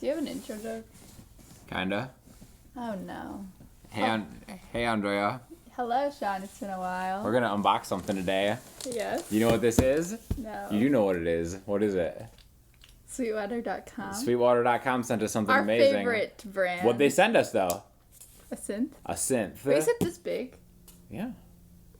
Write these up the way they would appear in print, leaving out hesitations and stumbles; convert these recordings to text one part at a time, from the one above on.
Do you have an intro joke? Kinda. Oh no. Hey Andrea. Hello, Sean. It's been a while. We're gonna unbox something today. Yes. You know what this is? No. You do know what it is. What is it? Sweetwater.com. Sweetwater.com sent us something amazing. Our favorite brand. What'd they send us though? A synth. A synth. Wait, is it this big? Yeah.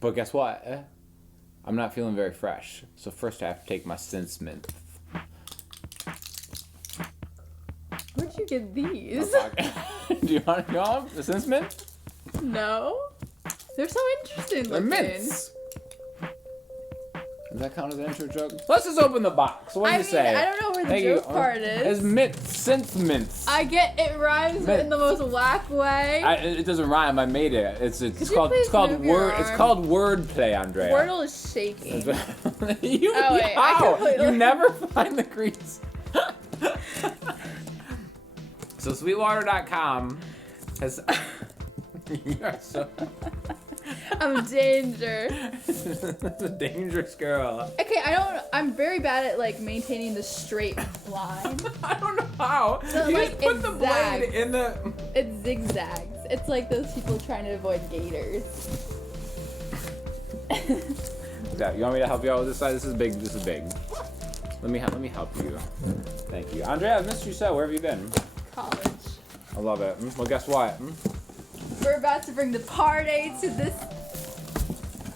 But guess what? I'm not feeling very fresh. So first I have to take my synth mint. Where'd you get these? Do you want to know the synth mint? No. They're so interesting They're looking. mints. Does that count as an intro joke? Let's just open the box. What do you say? I don't know where the Thank joke you. part is. It's mints. Synth mints. I get it rhymes in the most whack way. It doesn't rhyme. I made it. It's called wordplay, Andrea. Wordle is shaking. You, Oh, wait, how? You never find the crease. So Sweetwater.com has. You are so. I'm danger. That's a dangerous girl. Okay, I'm very bad at like maintaining the straight line. I don't know how. So, you like, just put it the blade zags. in the. It zigzags. It's like those people trying to avoid gators. Yeah, you want me to help you out with this side? This is big. This is big. Let me help you. Thank you, Andrea. I've missed you so. Where have you been? College. I love it. Well, guess what? We're about to bring the party to this.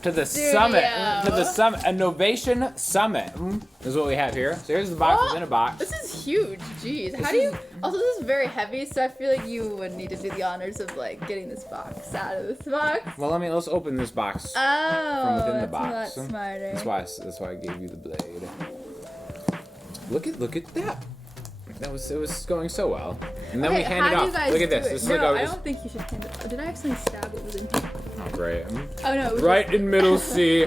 To the Studio. summit. To the summit. A Novation Summit. This is what we have here. So here's the box within a box. This is huge. Jeez. How do you? Also, this is very heavy, so I feel like you would need to do the honors of like getting this box out of this box. Well, let's open this box Oh, from within the that's box. a lot smarter. That's why I gave you the blade. Look at that. It was going so well. And then we hand it off. Look at this. This is No, like I don't think you should hand it off. Did I actually stab what was in here? Oh, great. Oh no. It was Right in middle C.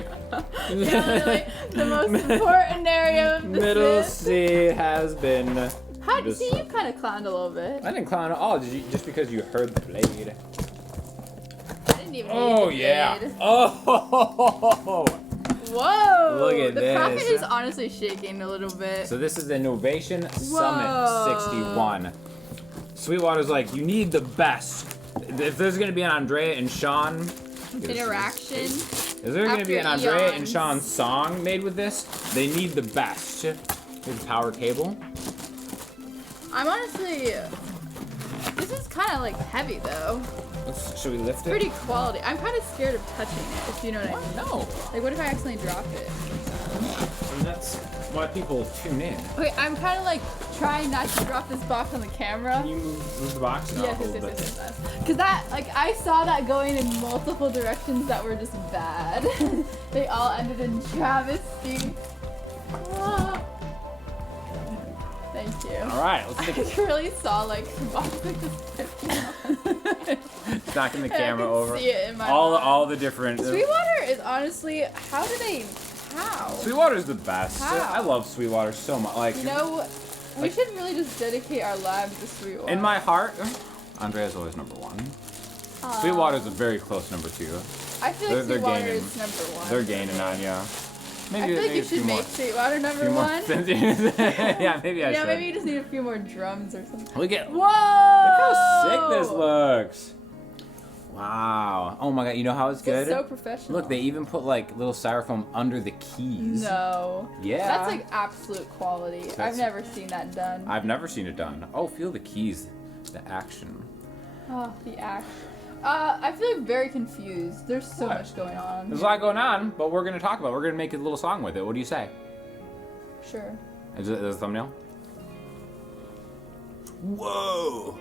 Literally the most important area of the Middle synth. C has been. How do you see? You kind of clowned a little bit. I didn't clown at all. Just because you heard the blade. I didn't even. Oh need the yeah. blade. Oh. Whoa! Look at the this. profit is honestly shaking a little bit. So this is the Novation Whoa. Summit 61. Sweetwater's like, you need the best. If there's gonna be an Andrea and Sean Interaction. Is there gonna be an After Andrea and eons. Sean song made with this? They need the best. Here's the power cable. I'm honestly. This is kind of like heavy though. Should we lift it? Pretty quality. I'm kind of scared of touching it, if you know what I mean. No. Like, what if I accidentally drop it? And that's why people tune in. Okay, I'm kind of like trying not to drop this box on the camera. Can you move the box? No, Yes. Because that, like, I saw that going in multiple directions that were just bad. They all ended in travesty. Ah. Thank you. All right, let's take I it. really saw like the box like this. Knocking the I camera can over. see it in my All the different. Sweetwater is honestly, how? Sweetwater's the best. How? I love Sweetwater so much. Like, You know, we like- should really just dedicate our lives to Sweetwater. in my heart, Andrea's always number one. Sweetwater's a very close number two. I feel like they're Sweetwater gaining. is number one. They're gaining on you. I feel like you should make Sweetwater number one. Yeah, maybe I should. Maybe you just need a few more drums or something. Look at. Whoa! Look how sick this looks. Wow. Oh my god, you know how it's This good? is so professional. Look, they even put like little styrofoam under the keys. No. Yeah. That's like absolute quality. I've That's- never seen that done. I've never seen it done. Oh, feel the keys. The action. Oh, the act. I feel like very confused. There's so What? much going on. There's a lot going on, but we're going to talk about it. We're going to make a little song with it. What do you say? Sure. Is it the thumbnail? Whoa!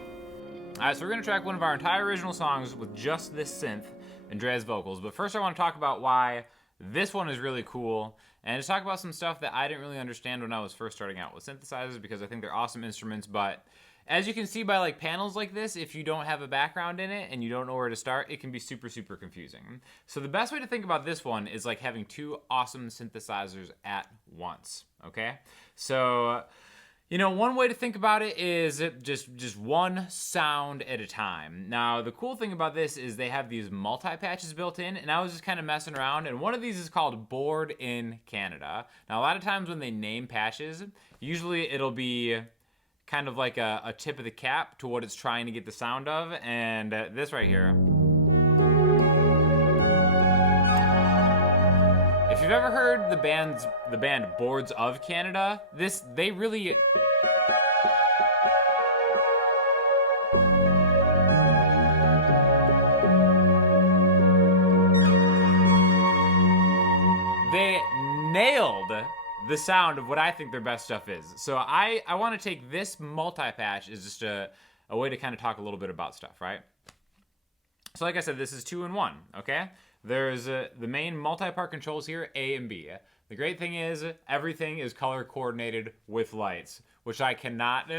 Alright, so we're going to track one of our entire original songs with just this synth, Andrea's vocals. But first I want to talk about why this one is really cool, and just talk about some stuff that I didn't really understand when I was first starting out with synthesizers, because I think they're awesome instruments, but as you can see by like panels like this, if you don't have a background in it and you don't know where to start, it can be super, super confusing. So the best way to think about this one is like having two awesome synthesizers at once, okay? So, you know, one way to think about it is just one sound at a time. Now, the cool thing about this is they have these multi-patches built in, and I was just kind of messing around, and one of these is called Board in Canada. Now, a lot of times when they name patches, usually it'll be kind of like a tip of the cap to what it's trying to get the sound of, and this right here. If you've ever heard the band Boards of Canada, they really nailed the sound of what I think their best stuff is. So I want to take this multi-patch as just a way to kind of talk a little bit about stuff, right? So like I said, this is 2-in-1, okay? There's the main multi-part controls here, A and B. The great thing is everything is color coordinated with lights, which I cannot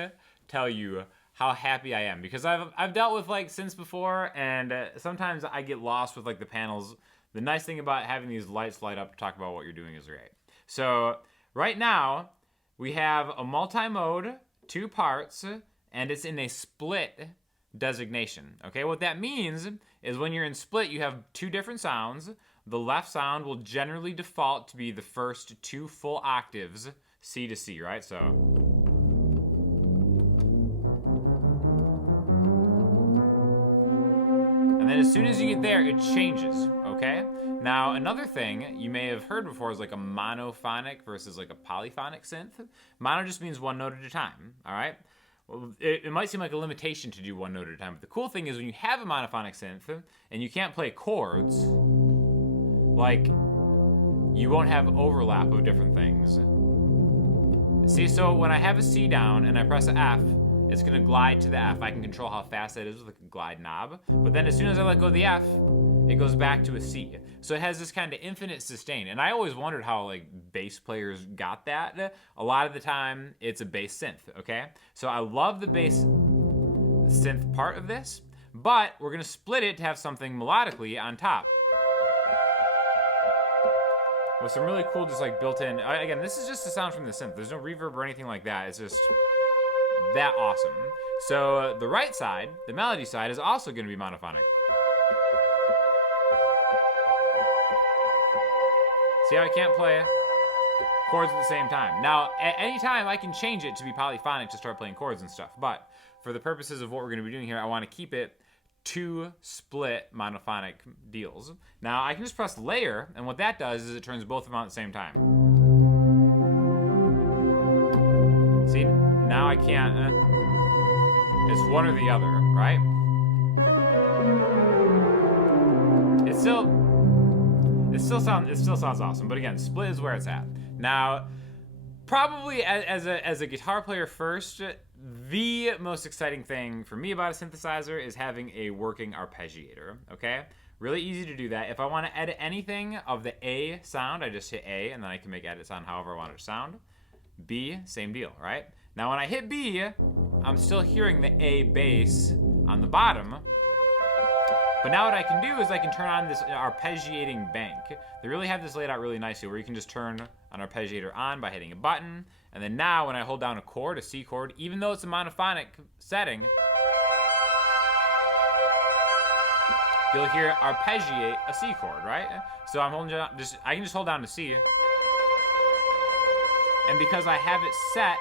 tell you how happy I am, because I've dealt with like synths before, and sometimes I get lost with like the panels. The nice thing about having these lights light up to talk about what you're doing is great. So right now we have a multi-mode, 2 parts, and it's in a split designation. Okay, what that means is when you're in split, you have 2 different sounds. The left sound will generally default to be the first 2 full octaves, C to C, right? So and then as soon as you get there, it changes, okay? Now, another thing you may have heard before is like a monophonic versus like a polyphonic synth. Mono just means 1 note at a time, all right? Well, it might seem like a limitation to do 1 note at a time, but the cool thing is when you have a monophonic synth and you can't play chords, like, you won't have overlap of different things. See, so when I have a C down and I press a F, it's gonna glide to the F. I can control how fast that is with a glide knob. But then as soon as I let go of the F, it goes back to a C. So it has this kind of infinite sustain. And I always wondered how like bass players got that. A lot of the time, it's a bass synth, okay? So I love the bass synth part of this, but we're gonna split it to have something melodically on top. With some really cool just like built-in, again, this is just the sound from the synth. There's no reverb or anything like that. It's just that awesome. So the right side, the melody side, is also going to be monophonic. See how I can't play chords at the same time? Now, at any time, I can change it to be polyphonic to start playing chords and stuff. But for the purposes of what we're going to be doing here, I want to keep it 2 split monophonic deals. Now, I can just press layer, and what that does is it turns both of them on at the same time. See? Now I can't, it's one or the other, right? It still sounds awesome, but again, split is where it's at. Now, probably as a guitar player first, the most exciting thing for me about a synthesizer is having a working arpeggiator, okay? Really easy to do that. If I want to edit anything of the A sound, I just hit A, and then I can make edits on however I want it to sound. B, same deal, right? Now when I hit B, I'm still hearing the A bass on the bottom. But now what I can do is I can turn on this arpeggiating bank. They really have this laid out really nicely where you can just turn an arpeggiator on by hitting a button. And then now when I hold down a chord, a C chord, even though it's a monophonic setting, you'll hear arpeggiate a C chord, right? So I'm holding down, I can just hold down the C. And because I have it set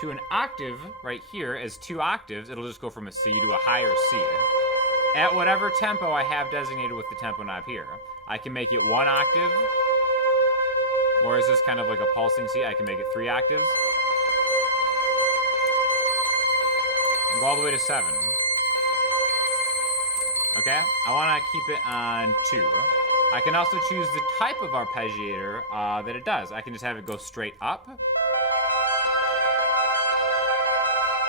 to an octave right here as 2 octaves, it'll just go from a C to a higher C. At whatever tempo I have designated with the tempo knob here. I can make it 1 octave, or is this kind of like a pulsing C? I can make it 3 octaves. And go all the way to 7. Okay, I want to keep it on 2. I can also choose the type of arpeggiator that it does. I can just have it go straight up.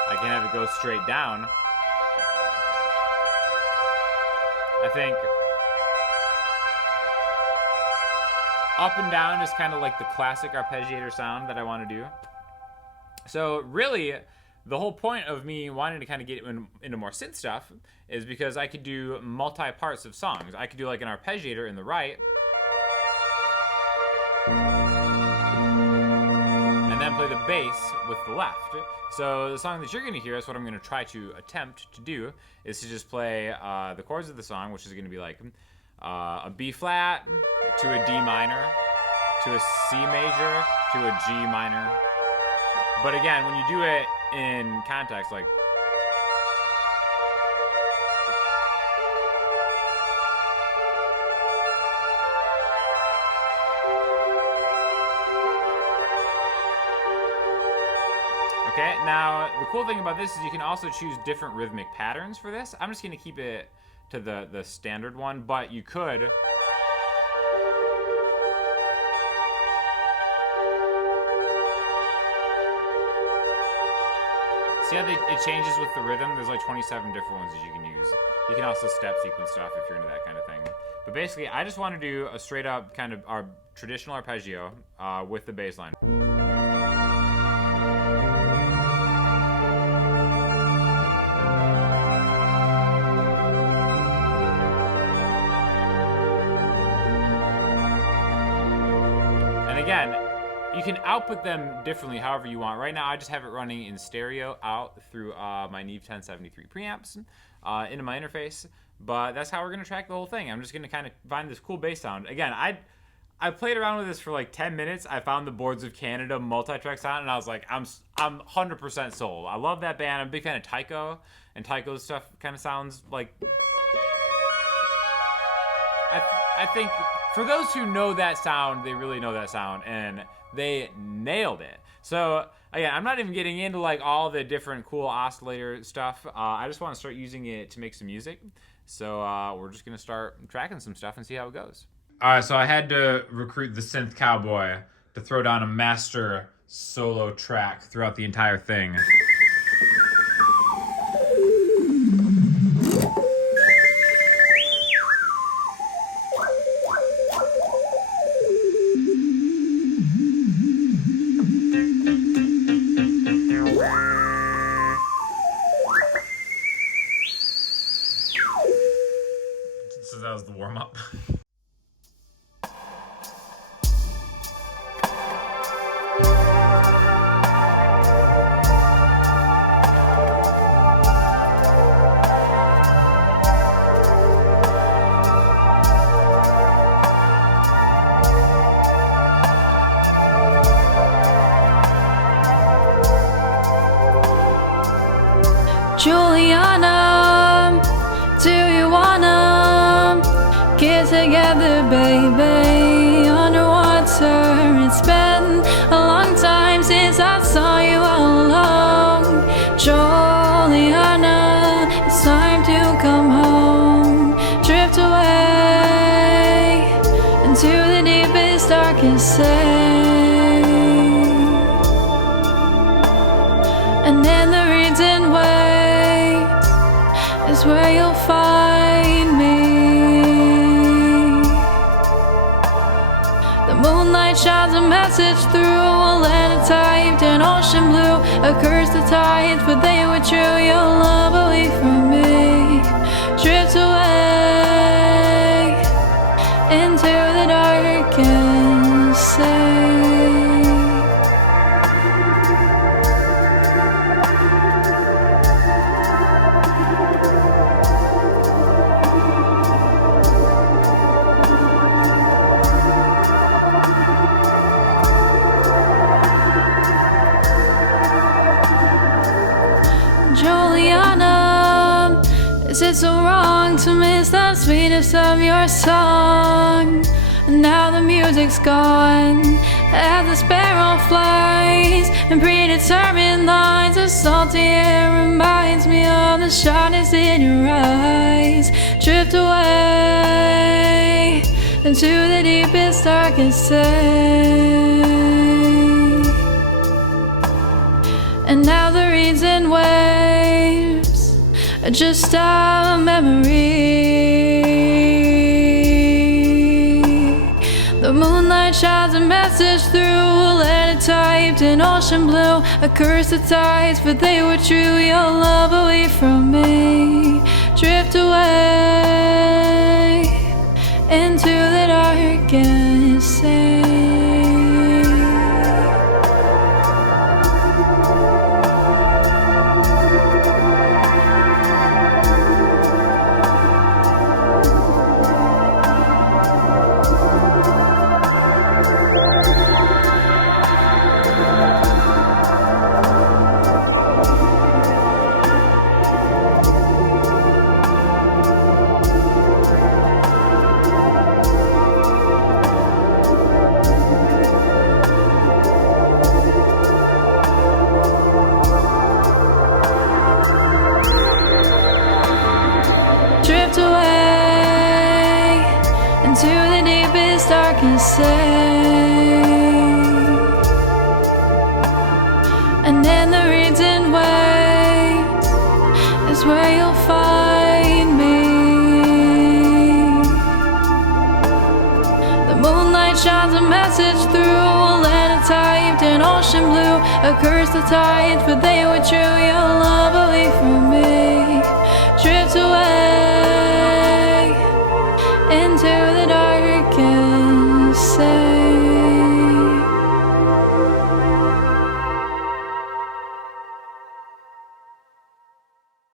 I can have it go straight down. I think up and down is kind of like the classic arpeggiator sound that I want to do. So really, the whole point of me wanting to kind of get into more synth stuff is because I could do multi-parts of songs. I could do like an arpeggiator in the right, and then play the bass with the left. So the song that you're going to hear is what I'm going to try to attempt to do, is to just play the chords of the song, which is going to be like a B flat to a D minor to a C major to a G minor. But again, when you do it in context, like. Okay, now the cool thing about this is you can also choose different rhythmic patterns for this. I'm just gonna keep it to the standard one, but you could. See how it changes with the rhythm? There's like 27 different ones that you can use. You can also step sequence stuff if you're into that kind of thing. But basically, I just want to do a straight up kind of our traditional arpeggio with the bass line. And again, you can output them differently however you want. Right now, I just have it running in stereo out through my Neve 1073 preamps into my interface. But that's how we're gonna track the whole thing. I'm just gonna kind of find this cool bass sound. Again, I played around with this for like 10 minutes. I found the Boards of Canada multi-track sound, and I was like, I'm 100% sold. I love that band. I'm a big fan of Tycho, and Tycho's stuff kind of sounds like. I think for those who know that sound, they really know that sound, and they nailed it. So again, I'm not even getting into like all the different cool oscillator stuff. I just want to start using it to make some music. So we're just gonna start tracking some stuff and see how it goes. All right, so I had to recruit the synth cowboy to throw down a master solo track throughout the entire thing. So that was the warm-up. Juliana, do you wanna get together, baby, underwater? It's been a long time since I saw you all alone. Juliana, it's time to come home. Drift away into the deepest, darkest sea. And in the reeds and waves is where you'll find me. The moonlight shines a message through a letter typed in ocean blue. A curse the tides, but they were true. Your love away from me. Drift away into the darkest sea. Juliana, is it so wrong to miss the sweetest of your song? Now the music's gone as the sparrow flies in predetermined lines. The salty air reminds me of the shyness in your eyes. Drift away into the deepest, darkest sea. And now the reeds and waves are just a memory. The moonlight shines a message through a letter typed in ocean blue. A curse the tides, but they were true. Your love away from me. Drift away into the darkest sea. say. And in the reeds and waves is where you'll find me. The moonlight shines a message through a letter typed in ocean blue. A curse the tides, but they were true. Your love away from me.